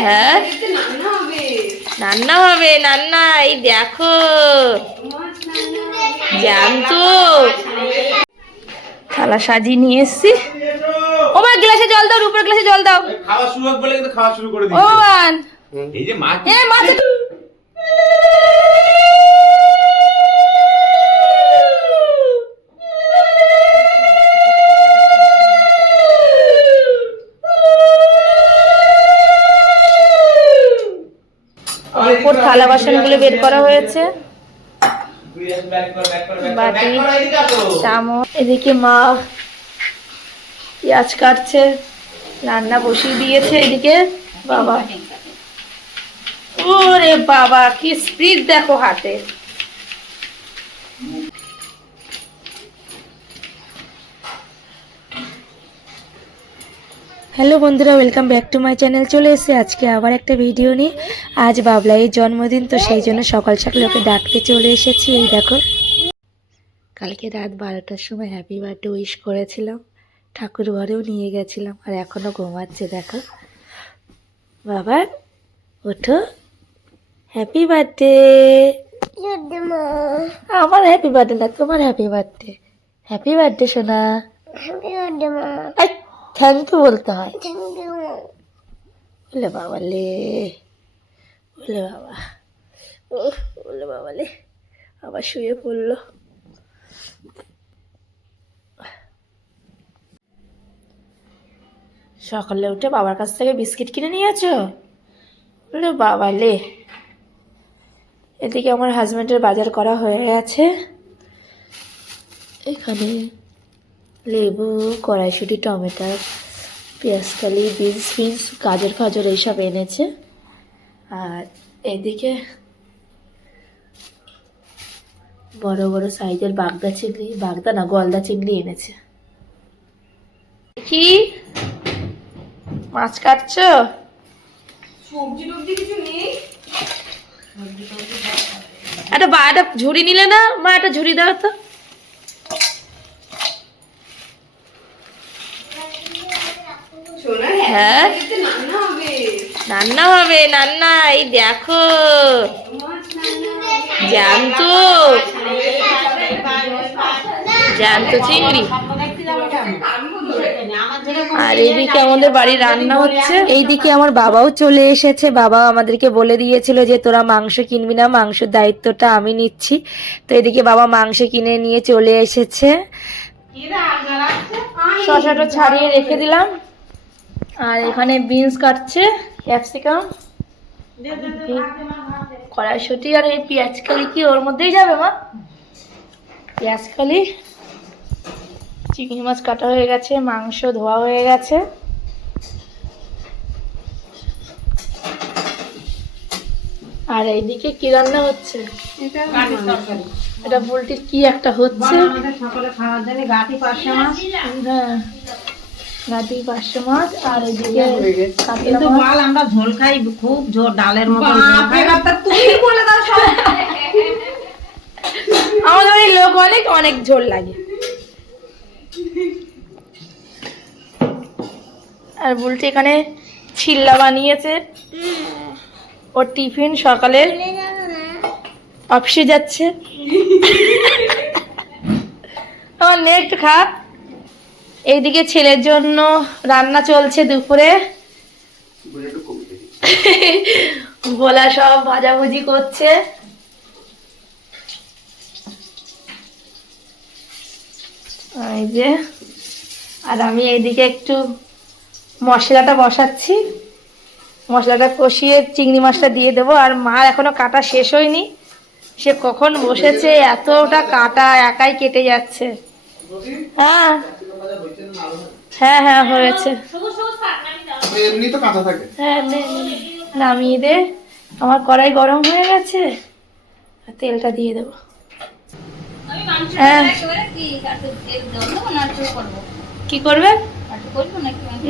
হ্যাঁ রান্না হবে, রান্না এই দেখো জ্যান্ত থালা সাজিয়ে নিয়ে এসছি। ও মা গ্লাসে জল দাও, উপর গ্লাসে জল দাও। খাওয়া শুরু হোক বলে কিন্তু খাওয়া শুরু করে ও দিয়েছে। মান এই যে মাছ, এ মাছ উপর থালা বাসনগুলো বের করা হয়েছে, বাটি চামচ। এদিকে মা পেঁয়াজ কাটছে, রান্না বসিয়ে দিয়েছে। এদিকে বাবা, ওরে বাবা কি স্পিড দেখো হাতে। হ্যালো বন্ধুরা, welcome back to my channel. চলে এসেছি আজকে আবার একটা ভিডিও নিয়ে। আজ বাবলাইয়ের জন্মদিন, তো সেই জন্য সকাল সকাল ওকে ডাকতে চলে এসেছি। এই দেখো, কালকে রাত 12টার সময় হ্যাপি বার্থডে উইশ করেছিলাম, ঠাকুর ঘরেও নিয়ে গেছিলাম, আর এখনো ঘুমাচ্ছে। দেখো বাবা, ওঠো, হ্যাপি বার্থডে। আমার হ্যাপি বার্থডে না, তোমার হ্যাপি বার্থডে। হ্যাপি বার্থডে সোনা। থ্যাংক ইউ বলতে হয়। বলে বাবা লে, বলে বাবা, ও বলে বাবা লে, আবার শুয়ে পড়লো। সকালে উঠে বাবার কাছ থেকে বিস্কিট কিনে নিয়েছো? বলে বাবা লে। এদিকে আমার হাজব্যান্ডের বাজার করা হয়ে গেছে। এখানে লেবু, কড়াইশুঁটি, টমেটো, পেঁয়াজকালি, বিনস, গাজর ফাজর এইসব এনেছে। আর এদিকে বড় বড় সাইজের বাগদা চিংড়ি, বাগদা না গলদা চিংড়ি এনেছে। কি মাছ কাটছো? সবজি টবজি কিছু নেই? একটা ঝুড়ি নিলে না মা? একটা ঝুড়ি দাও তো। হ্যাঁ রান্না হবে, রান্না এই দেখো জ্যান্ত জ্যান্ত চিংড়ি। আর এইদিকে আমাদের বাড়ি রান্না হচ্ছে। এইদিকে আমার বাবাও চলে এসেছে। বাবা আমাদেরকে বলে দিয়েছিল যে তোরা মাংস কিনবি না, মাংসের দায়িত্বটা আমি নিচ্ছি। তো এদিকে বাবা মাংস কিনে নিয়ে চলে এসেছে। শসাটা ছাড়িয়ে রেখে দিলাম। আর এখানে বিনস কাটছে, ক্যাপসিকাম, কড়াইশুঁটি, আর এই পেঁয়াজকালি কি ওর মধ্যেই যাবে মা? পেঁয়াজকালি, চিংড়ি মাছ কাটা হয়ে গেছে, মাংস ধোয়া হয়ে গেছে। আর এইদিকে কি রান্না হচ্ছে? এটা পোলট্রির কি একটা হচ্ছে। হ্যাঁ গাটি 500 মাছ। আর এদিকে কিন্তু বল আমরা ঝোল খাই খুব ঝোল, ডালের মতো। আমাদের এই লোক অনেক অনেক ঝোল লাগে। আর বুলটি এখানে ছিল্লা বানিয়েছে, ওর টিফিন সকালে অফিসে যাচ্ছে। আমার নেট খা। এইদিকে ছেলের জন্য রান্না চলছে দুপুরে। ভোলা সব ভাজাভুজি করছে। এই যে, আর আমি এইদিকে একটু মশলাটা বসাচ্ছি। মশলাটা কষিয়ে চিংড়ি মাছটা দিয়ে দেবো। আর মার এখনো কাটা শেষ হয়নি, সে কখন বসেছে, এতটা কাটা একাই কেটে যাচ্ছে। হ্যাঁ হ্যাঁ হ্যাঁ হয়েছে। হ্যাঁ নামিয়ে দে। আমার কড়াই গরম হয়ে গেছে, তেলটা দিয়ে দেবো। হ্যাঁ কি করবে?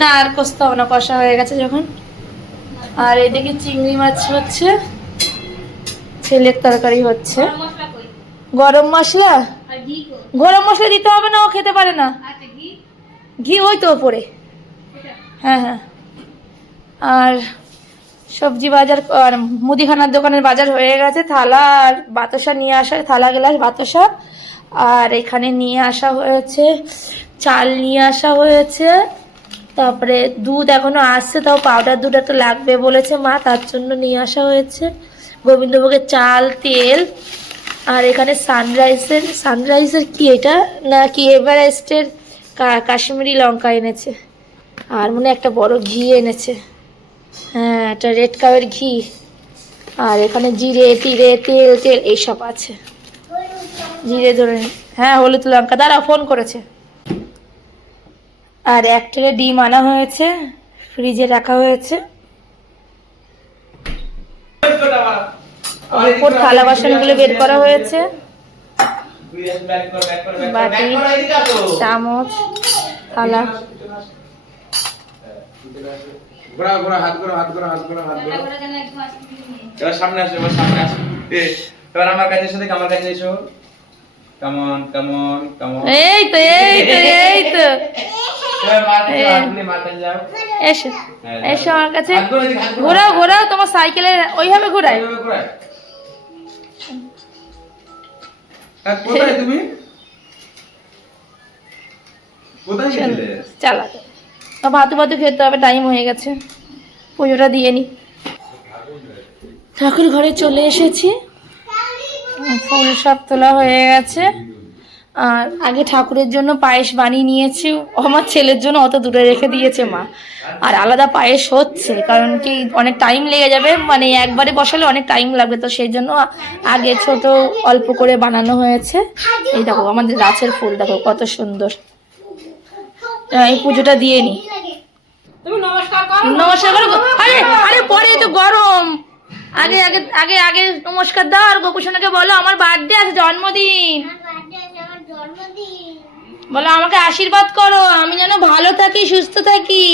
না আর কষতে হবে না, কষা হয়ে গেছে যখন। আর এদিকে চিংড়ি মাছ হচ্ছে, ছেলের তরকারি হচ্ছে। গরম মশলা, গরম মশলা দিতে হবে না, ও খেতে পারে না। ঘি ওই তো ওপরে। হ্যাঁ হ্যাঁ। আর সবজি বাজার আর মুদিখানার দোকানের বাজার হয়ে গেছে। থালা আর বাতাসা নিয়ে আসা, থালা গ্লাস বাতাসা, আর এখানে নিয়ে আসা হয়েছে চাল নিয়ে আসা হয়েছে। তারপরে দুধ এখনো আসছে, তাও পাউডার দুধ একটা লাগবে বলেছে মা, তার জন্য নিয়ে আসা হয়েছে। গোবিন্দভোগের চাল, তেল, আর এখানে সানরাইজের কি এটা না কি এভারেস্টের কাশ্মীরি লঙ্কা এনেছে, আর মনে হয় একটা বড় ঘি এনেছে। হ্যাঁ, এটা রেড কাউয়ের ঘি। আর এখানে জিরে টিরে তেল তেল এইসব আছে। জিরে ধরে, হ্যাঁ হলুদ লঙ্কা, দাঁড়া ফোন করেছে। আর এক ট্রে ডিম আনা হয়েছে, ফ্রিজে রাখা হয়েছে। ওপর থালা বাসনগুলো বের করা হয়েছে, বাটি, চামচ, থালা। ঘোরা ঘোরা হাত ঘোরা হাত ঘোরা হাত ঘোরা হাত ঘোরা। এবার সামনে আসো, এবার সামনে আসো। এবার আমার কাছে সাথে আমার কাছে এসো। Come on come on come on. এই তো এই তো এই তো এবার মার কাছে আসলে মার কাছে যাও। এসো এসো আমার কাছে। ঘোরাও ঘোরাও, তোমার সাইকেলের ওইভাবে ঘোরায়। এইভাবে ঘোরায়। কোথায় তুমি? কোথায় গেছিলে? চালাতে ভাতু ভাতু খেতে হবে, টাইম হয়ে গেছে, পুজোটা দিয়ে নি। ঠাকুর ঘরে চলে এসেছি, ফুল সব তোলা হয়ে গেছে। আর আগে ঠাকুরের জন্য পায়েস বানিয়ে নিয়েছি, আমার ছেলের জন্য অত দূরে রেখে দিয়েছে মা। আর আলাদা পায়েস হচ্ছে, কারণ কি অনেক টাইম লেগে যাবে, মানে একবারে বসালে অনেক টাইম লাগবে, তো সেই জন্য আগে ছোট অল্প করে বানানো হয়েছে। এই দেখো আমাদের গাছের ফুল দেখো কত সুন্দর। এই পুজোটা দিয়ে নি। তুমি নমস্কার করো। নমস্কার করো। আরে আরে পরে তো গরম, আগে আগে আগে আগে নমস্কার দাও। আর গোপুসোনাকে বলো আমার বার্থডে আছে, জন্মদিন। বলো আমাকে আশীর্বাদ করো, আমি যেন ভালো থাকি, সুস্থ থাকি।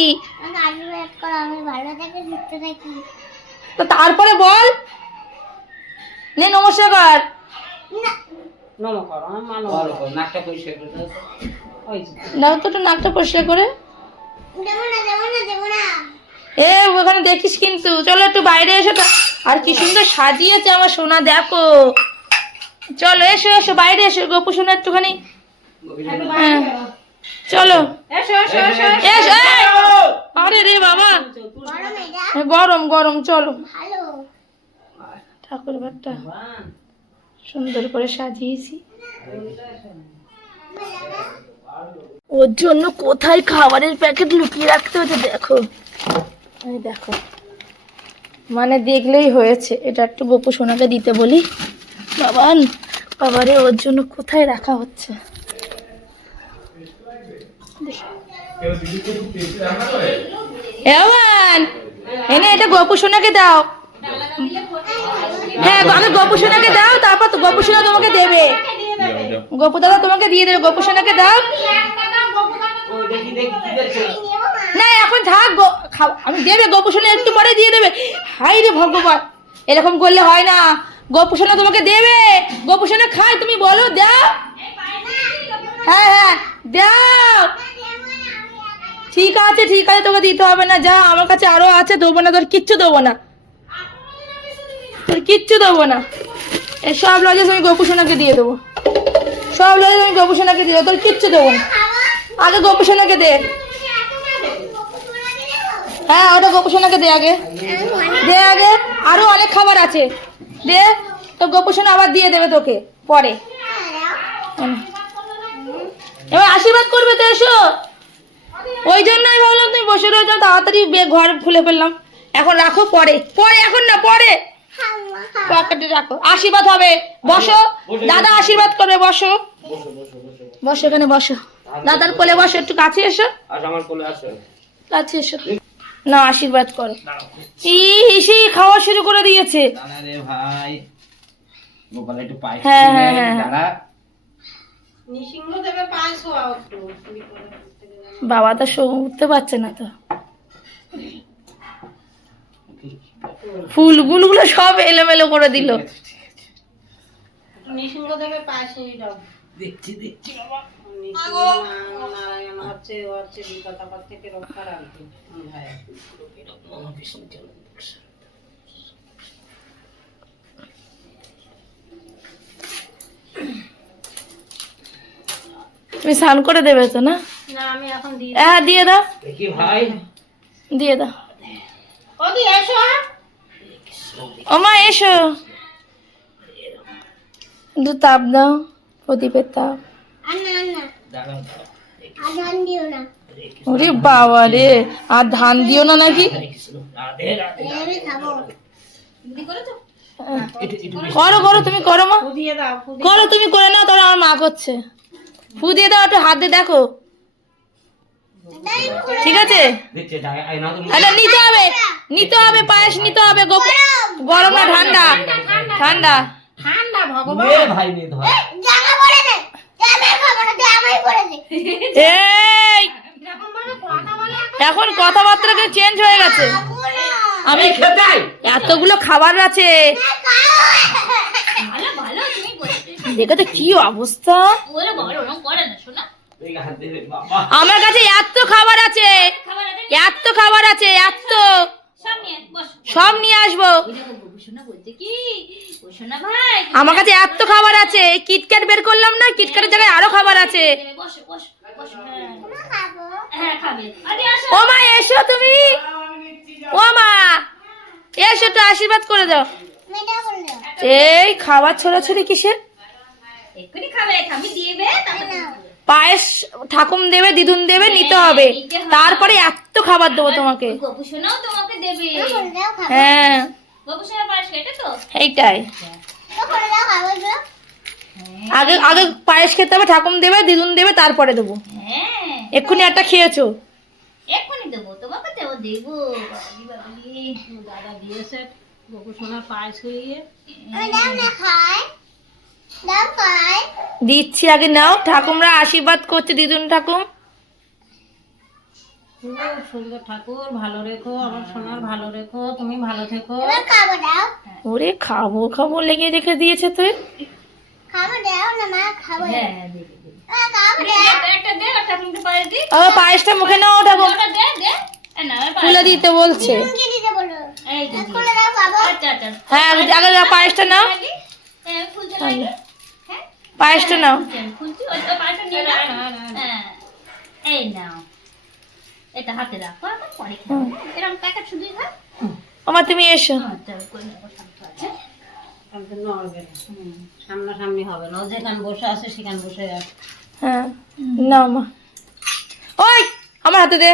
তো তারপরে বল, নে নমস্কার কর। নমস্কার, আমার মা নমস্কার। নাকটা পরিষ্কার করে দাও। ওই যে। দাও তো একটু নাকটা পরিষ্কার করে। এ ওখানে দেখিস কিন্তু, চলো একটু বাইরে এসো। আর কি সুন্দর সাজিয়েছে আমার সোনা, দেখো। চলো এসো এসো বাইরে এসো, গোপু সোনা একটুখানি। হ্যাঁ চলো এসো এসো এসো। এসো। এই! আরে রে বাবা, গরম গরম, চলো। ঠাকুর ঘরটা সুন্দর করে সাজিয়েছি। ওর জন্য কোথায় খাবারের প্যাকেট লুকিয়ে রাখতে হচ্ছে দেখো, এই দেখো, মানে দেখলেই হয়েছে। এটা একটু গোপু সোনাকে দিতে বলি। বাবান, বাবারে ওর জন্য কোথায় রাখা হচ্ছে। এমন এনে এটা গোপু সোনাকে দাও। হ্যাঁ আগে গোপু সোনাকে দাও, তারপর তো গোপু সোনা তোমাকে দেবে। গোপু দাদা তোমাকে দিয়ে দেবে, গোপু সোনাকে দাও। না এখন থাক, আমি দেবে গোপু সোনা একটু পরে দিয়ে দেবে। হাই রে ভগবান, এরকম করলে হয় না। গোপু সোনা তোমাকে দেবে, গোপু সোনা খায়, তুমি বলো দাও। হ্যাঁ হ্যাঁ দাও। ঠিক আছে ঠিক আছে, তোকে দিতে হবে না, যা আমার কাছে আরো আছে, দেবো না তোর কিচ্ছু দেবো না, তোর কিচ্ছু দেবো না। এই সব লজেস আমি গোপু সোনাকে দিয়ে দেবো, সব লজেস আমি গোপু সোনাকে দিয়ে দেবো, তোর কিচ্ছু দেবো না। আগে গোপু সোনাকে দে। হ্যাঁ ওটা গোপু সোনাকে দে আগে, দে আগে, আরো অনেক খাবার আছে, দে। তো গোপু সোনা আবার দিয়ে দেবে তোকে পরে। এবার আশীর্বাদ করবে তো, এসো। ওই জন্য আমি ভাবলাম তুমি বসে রয়েছো, তাড়াতাড়ি ঘর খুলে ফেললাম। এখন রাখো, পরে পরে, এখন না পরে পকেটে রাখো, আশীর্বাদ হবে। বসো, দাদা আশীর্বাদ করবে, বসো বসো, এখানে বসো, দাদার কোলে বসো, একটু কাছে এসো, আমার কোলে আসো, কাছে এসো না, আশীর্বাদ করো। ইসি খাওয়া শুরু করে দিয়েছে। রে ভাই, গোপাল একটু পায়েস হ্যাঁ হ্যাঁ হ্যাঁ, দাঁড়া। নিসিংহ দেবে পায়েস খাওয়া একটু। বাবা তো উঠতে পারছে না তো, ফুলগুলো সব এলোমেলো করে দিল। নিসিংহ দেবে পায়েস নিয়ে যাও। দেখছি দেখছি বাবা। নারায়ণ হচ্ছে হচ্ছে বিপদাপদ থেকে রক্ষা রাখবে। তুমি স্নান করে দেবে তো না? না আমি এখন দিই। হ্যাঁ দিয়ে দাও, দেখি ভাই দিয়ে দাও। ওদি এসো। ও মা এসো, দু তাপ দাও, প্রদীপের তাপ। দাঁড়াও ওরে বাবা রে, আর ধান দিও না নাকি? রাধে রাধে করো করো, তুমি করো মা, ফু দিয়ে দাও, ফু দিয়ে করো তুমি, করে নাও। তোর আমার মা করছে, ফু দিয়ে দাও, একটু হাত দিয়ে দেখো। ঠিক আছে, দিচ্ছে দাঁড়া আই না তুমি আরে নিতে হবে, নিতে হবে, পায়েস নিতে হবে। গরম না ঠান্ডা? ঠান্ডা। ঠান্ডা ভগবান। এ ভাই নে ধর এই এখন কথাবার্তা চেঞ্জ হয়ে গেছে। আমি খেতে এতগুলো খাবার আছে, দেখো তো কি অবস্থা। এই হাত দে বাবা আমার কাছে এত খাবার আছে, এত খাবার আছে, এত সব নিয়ে আসবো। আমার কাছে এত খাবার আছে, কিটক্যাট বের করলাম না, কিটক্যাটের জায়গায় আরো খাবার আছে। ও মা এসো তুমি, ও মা এসো, তো আশীর্বাদ করে দাও। এই খাবার ছোড়াছড়ি কিসের? পায়েস ঠাকুম দেবে, দিদুন দেবে, নিতে হবে, তারপরে এত খাবার দেবো তোমাকে। হ্যাঁ এইটাই, আগে আগে পায়েস খেতে হবে, ঠাকুম দেবে, দিদুন দেবে, তারপরে দেবো। এক্ষুনি একটা খেয়েছো। দাদা দিয়েছে গোপু সোনার পায়েস হইয়ে। দিচ্ছি, আগে নাও। ঠাকুমরা আশীর্বাদ করছে, দিদুন ঠাকুম। খুব সুন্দর ঠাকুর, ভালো রেখো আমার সোনার, ভালো রেখো, তুমি ভালো থেকো। ওরে খাবো খাবো লেগে রেখে দিয়েছে তুই। পায়েসটা মুখে নাও, ঠাকুর খুলে দিতে বলছে। হ্যাঁ আগে পায়েসটা নাও, পায়েসটা নাও। আমার তুমি এসো। সামনাসামনি হবে না, ও যেখানে বসে আছে সেখানে বসে আছে। হ্যাঁ নাও মা, ওই আমার হাতে দে।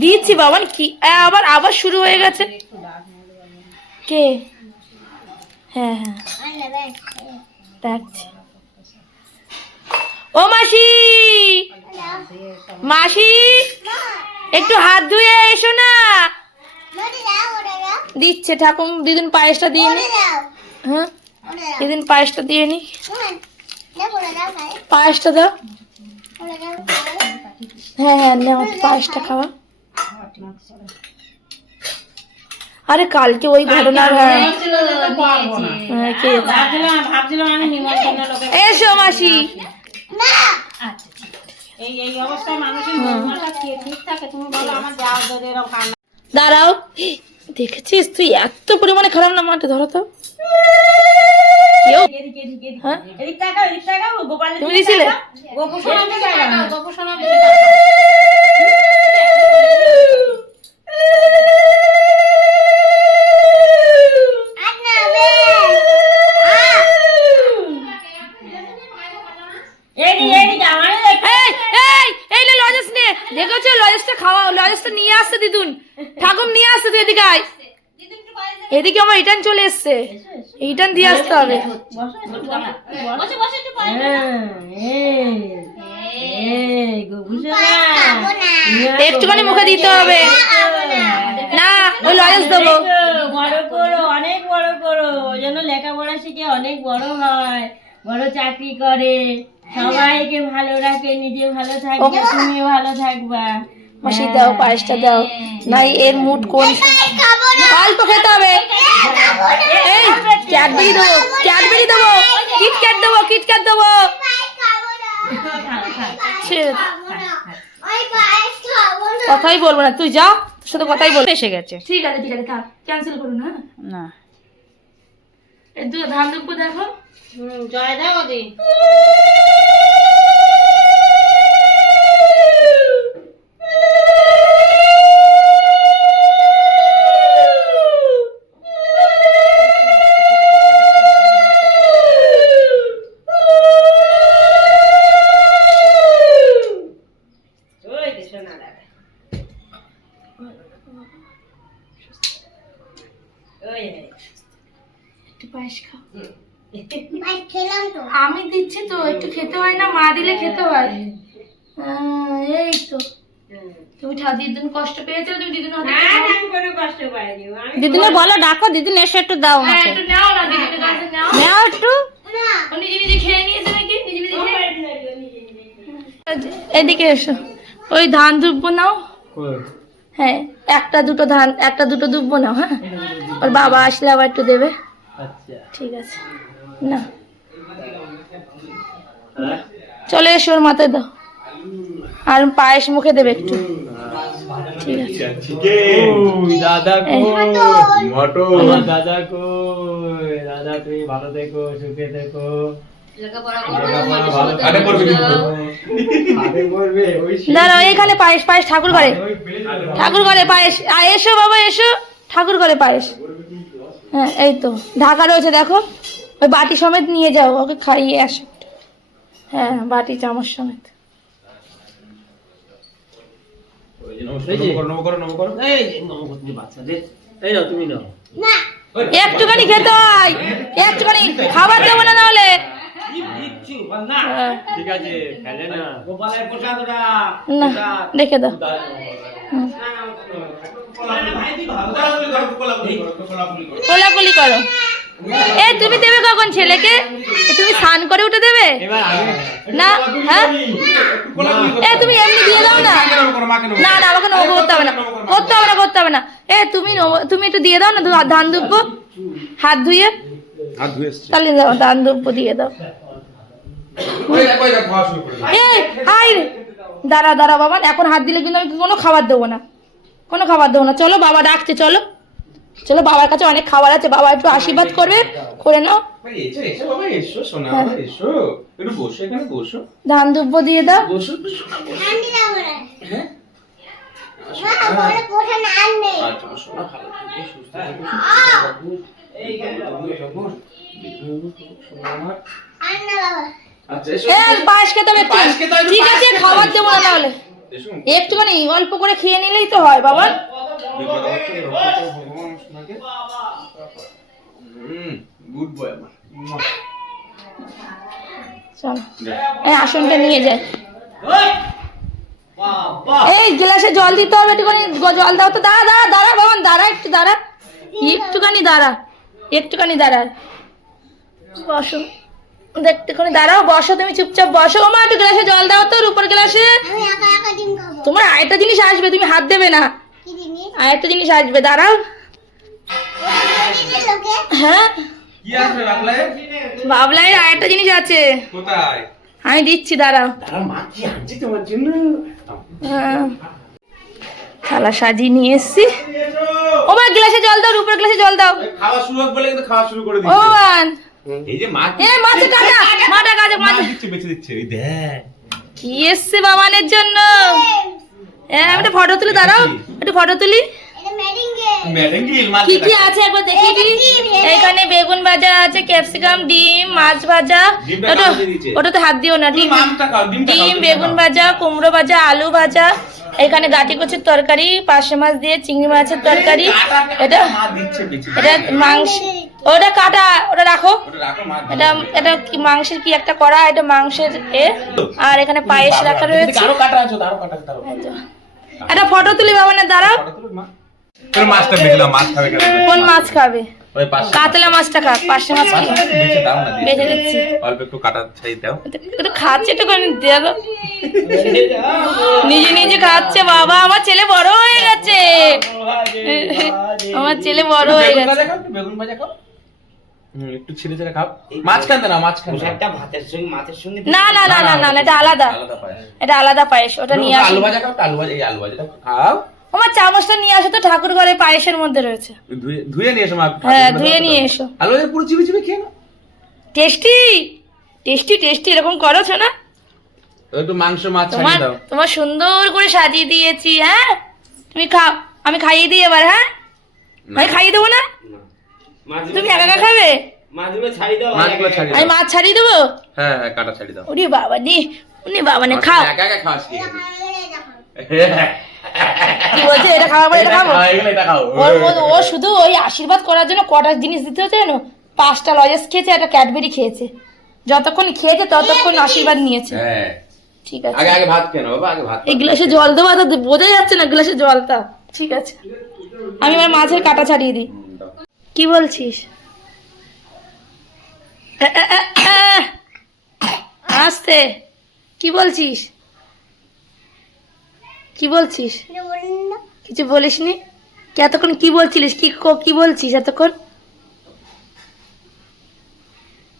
দিচ্ছি বাবা, কি আবার আবার শুরু হয়ে গেছে। কে? হ্যাঁ হ্যাঁ ডাকছি। ও মাসি, মাসি একটু হাত ধুয়ে এসো না। দিচ্ছে ঠাকুম, দিদিন পায়েসটা দিয়ে নি। হ্যাঁ দিদিন পায়েসটা দিয়ে নি, পায়েসটা দাও। হ্যাঁ হ্যাঁ নাও, পায়েসটা খাওয়া। আরে কালকে ওই ঘটনার, হ্যাঁ ভাবছিলাম আমি নিমন্ত্রণ লোকে। এসো মাসি। এই অবস্থায় মানুষের মনটা ঠিক থাকে, তুমি বলো আমার যাওয়ার ধরে এরকম কান্না। দাঁড়াও, দেখেছিস তুই এত পরিমাণে খারাপ না? মাঠে ধরো তো। হ্যাঁ তুমি দিছিলে? গোপু সোনা দিকে গোপু সোনা দেখেছো লজেসটা খাওয়া, লজেসটা নিয়ে আসছে দিদুন, ঠাকুম নিয়ে আসছে। তুই এদিকে আয়, এদিকে আমার রিটার্ন চলে এসছে, রিটার্ন দিয়ে আসতে হবে। একটুখানি মুখে দিতে হবে না, ওই লজেস দেবো। বড় করো, অনেক বড় করো, যেন লেখাপড়া শিখে অনেক বড় হয়, বড় চাকরি করে, সবাইকে ভালো রাখে, নিজে ভালো থাকবে, তুমিও ভালো থাকবা। মাসি দাও, পায়েসটা দাও। নাই এর মুড কোন, অল্প খেতে হবে। এই ক্যাডবেরি দেবো, ক্যাডবেরি দেবো, কিটক্যাট দেবো, কিটক্যাট দেবো। কথাই বলবো না, তুই যা, তোর সাথে কথাই বল। এসে গেছে। ঠিক আছে থাক, ক্যান্সেল করুন। হ্যাঁ না এই দুটো ধান দুব্বো দেখো। জয় দাও দি একটু পায়েস খাও। আমি দিচ্ছি তো, একটু খেতে হয় না? মা দিলে খেতে হয়। এই তো তুমি দিদিন কষ্ট পেয়েছো, তুমি দিদিন হাতে আমি কোনো কষ্ট পাইনি। দিদিনে বলো, ডাকো দিদিন এসে একটু দাও আমাকে। একটু নাও না, দিদিনের কাছে নাও। নাও একটু। ও নিজে খেয়ে নিয়েছে নাকি? নিজে খেয়ে এদিকে এসো, ওই ধান দুব্বো নাও। হ্যাঁ একটা দুটো দুব্বো নাও। হ্যাঁ ওর বাবা আসলে আবার একটু দেবে। ঠিক আছে না, চলে এসো, ওর মাথায় দাও আর পায়েস মুখে দেবে একটু। ঠিক আছে দাদা এই, দাদা তুমি ভালো থেকো, সুখে থেকো। দাঁড়াও এখানে পায়েস ঠাকুর ঘরে পায়েস। এসো বাবা এসো, ঠাকুর ঘরে পায়েস। হ্যাঁ এই তো ঢাকা রয়েছে দেখো, ওই বাটি সমেত নিয়ে যাও, ওকে খাইয়ে আসো। হ্যাঁ বাটি চামচ সমেত। একটুখানি খেতে হয়, একটুখানি খাবার দেবো না নাহলে। ঠিক আছে, খেলে না। না রেখে দাও। কোলাকুলি করো। এ তুমি দেবে কখন ছেলেকে? তুমি স্নান করে উঠে দেবে না? হ্যাঁ এ তুমি এমনি দিয়ে দাও না। না আমাকে নৌকো করতে হবে না। এ তুমি একটু দিয়ে দাও না ধান দুব্বো, হাত ধুয়ে। তাহলে দাও ধান দুব্বো দিয়ে দাও। দাঁড়া বাবা, এখন হাত দিলে কিন্তু আমি কোনো খাবার দেবো না। চলো বাবা ডাকছে, চলো বাবার কাছে অনেক খাবার আছে, বাবা একটু আশীর্বাদ করবে, করে নাও। ধান দুব্বো দিয়ে দাও। পায়েস খেতে হবে একটু। ঠিক আছে খাবার দেবো না তাহলে, একটুখানি অল্প করে খেয়ে নিলেই তো হয় বাবা। চলো এই আসনটা নিয়ে যায়। এই গ্লাসে জল দিতে হবে, একটুখানি জল দাও তো। দাঁড়া বাবা, একটুখানি দাঁড়া। বসো একটুখানি দাঁড়াও, বসো তুমি চুপচাপ বসো। মা একটু গ্লাসে জল দাও তো, উপর গ্লাসে। তোমার আরেকটা জিনিস আসবে, তুমি হাত দেবে না। আরেকটা জিনিস আসবে, দাঁড়াও। হ্যাঁ বাবলাইয়ের আরেকটা জিনিস আছে, আমি দিচ্ছি, দাঁড়াও। থালা সাজিয়ে নিয়ে এসছি। ও মা গ্লাসে জল দাও, উপর গ্লাসে জল দাও। খাওয়া শুরু হবে বলে কিন্তু খাওয়া শুরু করে ও দিয়েছে। মান এই যে মাছ দিচ্ছে বেছে দিচ্ছে, এই দেখ কি এসছে বাবানের জন্য। হ্যাঁ আমি একটা ফটো তুলি, দাঁড়াও একটু ফটো তুলি। ম্যারেঙ্গিল মাছ কি আছে একবার দেখি কি। এখানে বেগুন ভাজা আছে, ক্যাপসিকাম, ডিম, মাছ ভাজা। ওটাতে হাত দিও না। ডিম, বেগুন ভাজা, কুমড়ো ভাজা, আলু ভাজা। এখানে গাটি কচুর তরকারি, পার্শে মাছ দিয়ে চিংড়ি মাছের তরকারি। এটা মাংস, ওটা কাটা, ওটা রাখো। এটা কি মাংসের কি একটা করা, এটা মাংসের এ। আর এখানে পায়েস রাখা রয়েছে। একটা ফটো তুলি বাবানের, দাঁড়াও। কোন মাছ খাবে? কাতলা মাছটা খাক, পার্শে মাছ বেঁচে দিচ্ছি। অল্প একটু কাটা ছাই দাও। একটু খাচ্ছে, একটু দেবো। নিজে খাচ্ছে। বাবা আমার ছেলে বড় হয়ে গেছে, আমার ছেলে বড় হয়ে গেছে। বেগুন ভাজা খাও, একটু ছিঁড়ে ছিঁড়ে খাও। মাছ খান না, মাছ খান একটা ভাতের সঙ্গে না, এটা আলাদা, এটা আলাদা পায়েস। ওটা নিয়ে আসি। আলু ভাজা খাও, আলু ভাজা, এই আলু ভাজাটা খাও। আমার চামচটা নিয়ে আসো তো, ঠাকুর ঘরে পায়েসের মধ্যে রয়েছে। ধুয়ে নিয়ে এসো মা। হ্যাঁ ধুয়ে নিয়ে এসো। আলো পুরো চিবি চিবি খেয়ে নাও। টেস্টি টেস্টি টেস্টি এরকম করো না? একটু মাংস মাছ ছাড়িয়ে দাও। তোমার সুন্দর করে সাজিয়ে দিয়েছি। হ্যাঁ তুমি খাও, আমি খাইয়ে দিই এবার। হ্যাঁ আমি খাইয়ে দেবো না? তুমি একা একা খাবে? মাছগুলো ছাড়িয়ে দাও। মাছগুলো ছাড়িয়ে আমি দাও। মাছ ছাড়িয়ে দেবো? হ্যাঁ হ্যাঁ কাটা ছাড়িয়ে দাও। ওরে বাবা দি, উনি বাবা নে খাও। একা একা খাওয়া শিখে কি বলছে এটা খাওয়াবো এটা খাবো? এটা খাও। ও শুধু ওই আশীর্বাদ করার জন্য কটা জিনিস দিতে হচ্ছে জানো? 5টা লজেস খেয়েছে, একটা ক্যাডবেরি খেয়েছে। যতক্ষণ খেয়েছে ততক্ষণ আশীর্বাদ নিয়েছে। হ্যাঁ ঠিক আছে, আগে আগে ভাত খেয়ে নাও বাবা, আগে ভাত। এই গ্লাসে জল দেবো, তো বোঝা যাচ্ছে না গ্লাসে জলটা। ঠিক আছে, আমি আমার মাছের কাটা ছাড়িয়ে দিই। দাও। কি বলছিস? আস্তে, কি বলছিস? কি বলছিস? কিছু বলিসনি? এতক্ষণ কি বলছিলিস? কি বলছিস এতক্ষণ?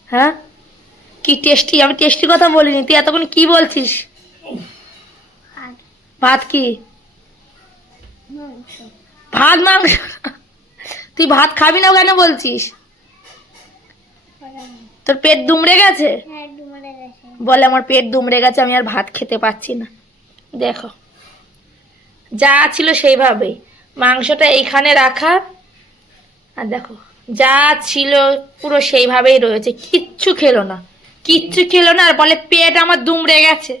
হ্যাঁ কি টেস্টি? আমি টেস্টি কথা বলিনি, তুই এতক্ষণ কি বলছিস? ভাত কি? ভাত মাংস? তুই ভাত খাবি না কেন বলছিস? তোর পেট দুমড়ে গেছে? বলে আমার পেট দুমড়ে গেছে, আমি আর ভাত খেতে পাচ্ছি না। দেখো যা ছিল সেইভাবেই, মাংসটা এইখানে রাখা, আর দেখো যা ছিল পুরো সেইভাবেই রয়েছে। কিচ্ছু খেলো না, কিচ্ছু খেলো না, আর বলে পেট আমার দুমড়ে গেছে।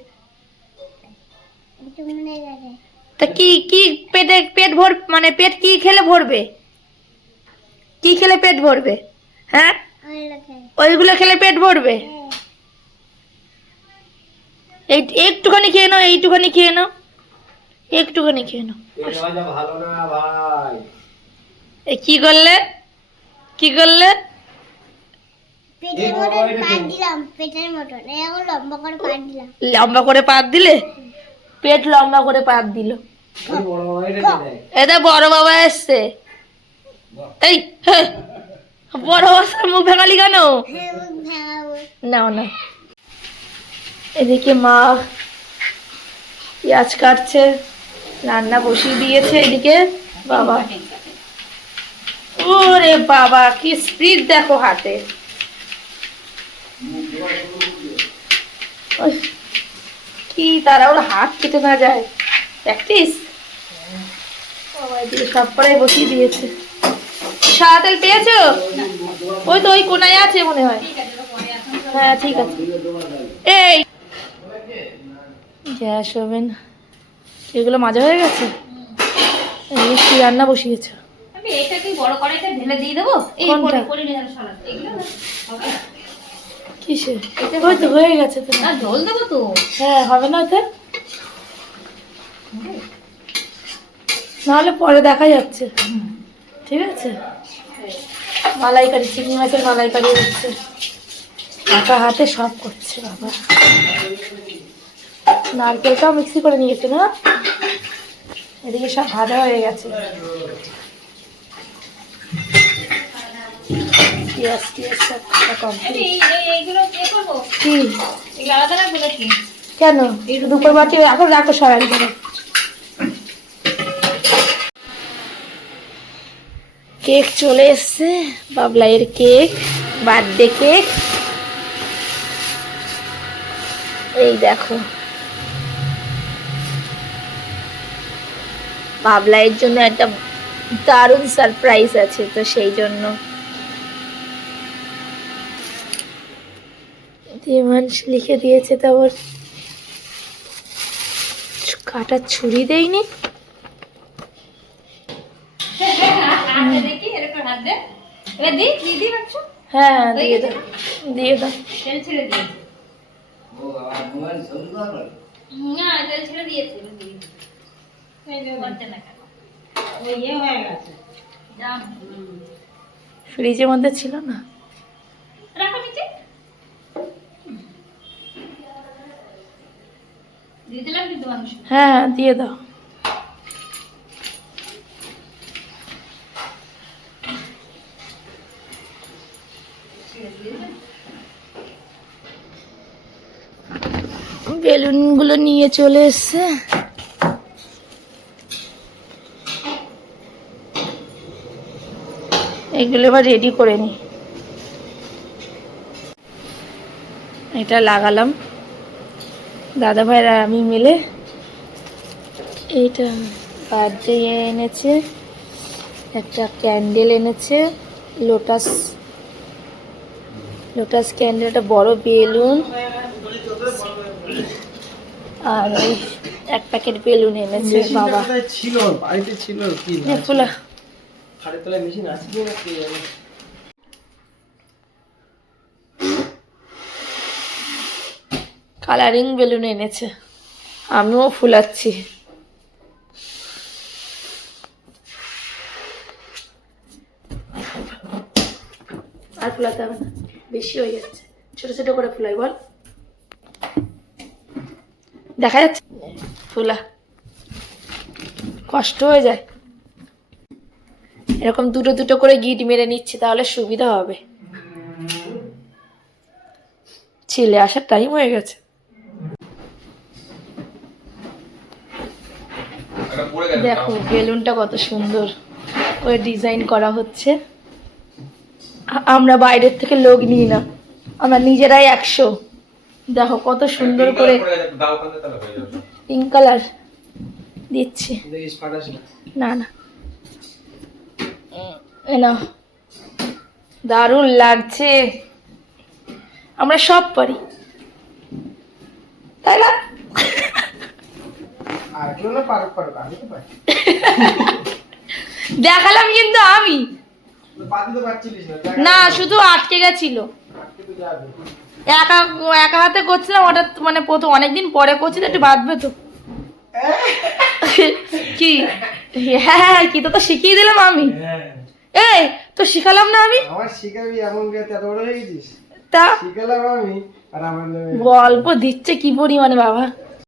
তা কি কি পেটে পেট ভর মানে পেট কি খেলে ভরবে? কি খেলে পেট ভরবে? হ্যাঁ ওইগুলো খেলে পেট ভরবে? এই একটুখানি খেয়ে নাও, এইটুখানি খেয়ে নাও, একটুখানি খেয়ে নাও। ভালো না ভাই। এই কি করলে? কি করলে? লম্বা করে পাত দিলে? পেট লম্বা করে পাত দিল। এটা বড় বাবা এসছে। এই বড় বাবার মুখ ভেঙালি কেন? নাও না। এদিকে মা পেঁয়াজ কাটছে, রান্না বসিয়ে দিয়েছে। এদিকে বাবা, ওরে বাবা কি স্পিড দেখো হাতে। কি তারা ওর হাত কেটে না যায়, প্র্যাকটিস। বাবা এদিকে সব করাই বসিয়ে দিয়েছে। সাদা তেল পেয়েছো? ওই তো ওই কোনায় আছে মনে হয়। হ্যাঁ ঠিক আছে। এই গ্যাস ওভেন এগুলো মাজা হয়ে গেছে। এদিকে কি রান্না বসিয়েছো? আমি এটা কি বড় কড়াইতে ঢেলে দিয়ে দেবো? এই কোনটা? করে নিয়ে যাবো সালাদ। এগুলো হবে না? কিসে? ওই তো হয়ে গেছে তো। না ঝোল দেবো তো। হ্যাঁ হবে না ওতে? নাহলে পরে দেখা যাচ্ছে। ঠিক আছে, মালাইকারি, চিংড়ি মাছের মালাইকারি হচ্ছে। একা হাতে সব করছে বাবা। নারকেলটাও মিক্সি করে নিয়েছে না? এদিকে সব ভাজা হয়ে গেছে। পেঁয়াজ টিয়াজ সব কমপ্লিট। এইগুলো কে করবো? কি এগুলো আলাদা রাখবো নাকি? কেন? দুপুর বাটি এখন রাখো সবাই করে। কেক চলে এসছে, বাবলাইয়ের কেক, বার্থডে কেক। এই দেখো বাবলাইয়ের জন্য একটা দারুণ সারপ্রাইজ আছে, তো সেই জন্য দেবাংশ লিখে দিয়েছে। তারপর কাটার ছুরি দেয়নি। দেখি এরকম হাত দে। এবার দি দিদি বাচ্চা হ্যাঁ দিয়ে দাও, দিয়ে দাও। তেল ছেড়ে দিয়েছে। না তেল ছেড়ে দিয়েছে। করতে না কেন? ওই ইয়ে হয়ে গেছে। দাম ফ্রিজের মধ্যে ছিল না। রাখো নিচে। দিয়ে দিলাম কিন্তু মাংস। হ্যাঁ দিয়ে দাও। বেলুনগুলো নিয়ে চলে এসছে। এগুলো এবার রেডি করে নিই। এটা লাগালাম দাদা ভাইরা আমি মিলে। এইটা বার্থডে এনেছে, একটা ক্যান্ডেল এনেছে, লোটাস লোটাস ক্যান্ডেল, একটা বড় বেলুন, আর ওই এক প্যাকেট বেলুন এনেছে বাবা। ছিল বাড়িতে ছিল কি ফুলা খাড়ে তলায় মেশিন আছে কি না কে জানে। কালারিং বেলুন এনেছে, আমিও ফুলাচ্ছি। আর ফুলাতে হবে না, বেশি হয়ে যাচ্ছে, ছোট ছোট করে ফুলাই বল, দেখা যাচ্ছে ফুলা, কষ্ট হয়ে যায়। এরকম দুটো দুটো করে গিট মেরে নিচ্ছি, তাহলে সুবিধা হবে। ছেলে আসার টাইম হয়ে গেছে। দেখো বেলুনটা কত সুন্দর করে ডিজাইন করা হচ্ছে। আমরা বাইরের থেকে লোক নিই না, আমরা নিজেরাই 100। দেখো কত সুন্দর করে পিঙ্ক কালার দিচ্ছি। দেখিস ফাটাস না। না না, এ নাও, দারুণ লাগছে। আমরা সব পারি, তাই না? আর কেউ না পারুক পারুক, আমি তো পারি। দেখালাম কিন্তু আমি পাতি তো পারছিলিস না। না, শুধু আটকে গেছিল। আজকে তো যাবে। একা একা হাতে করছিলাম, হঠাৎ মানে প্রথম অনেকদিন পরে করছি তো একটু বাঁধবে তো। কি? হ্যাঁ কি, তো শিখিয়ে দিলাম আমি। হ্যাঁ এই তো শিখালাম না আমি? আমার শিখাবি এমন গেছে, এত বড় হয়ে গেছিস। তা শিখালাম আমি আর আমার গল্প দিচ্ছে কি পরিমাণে বাবা।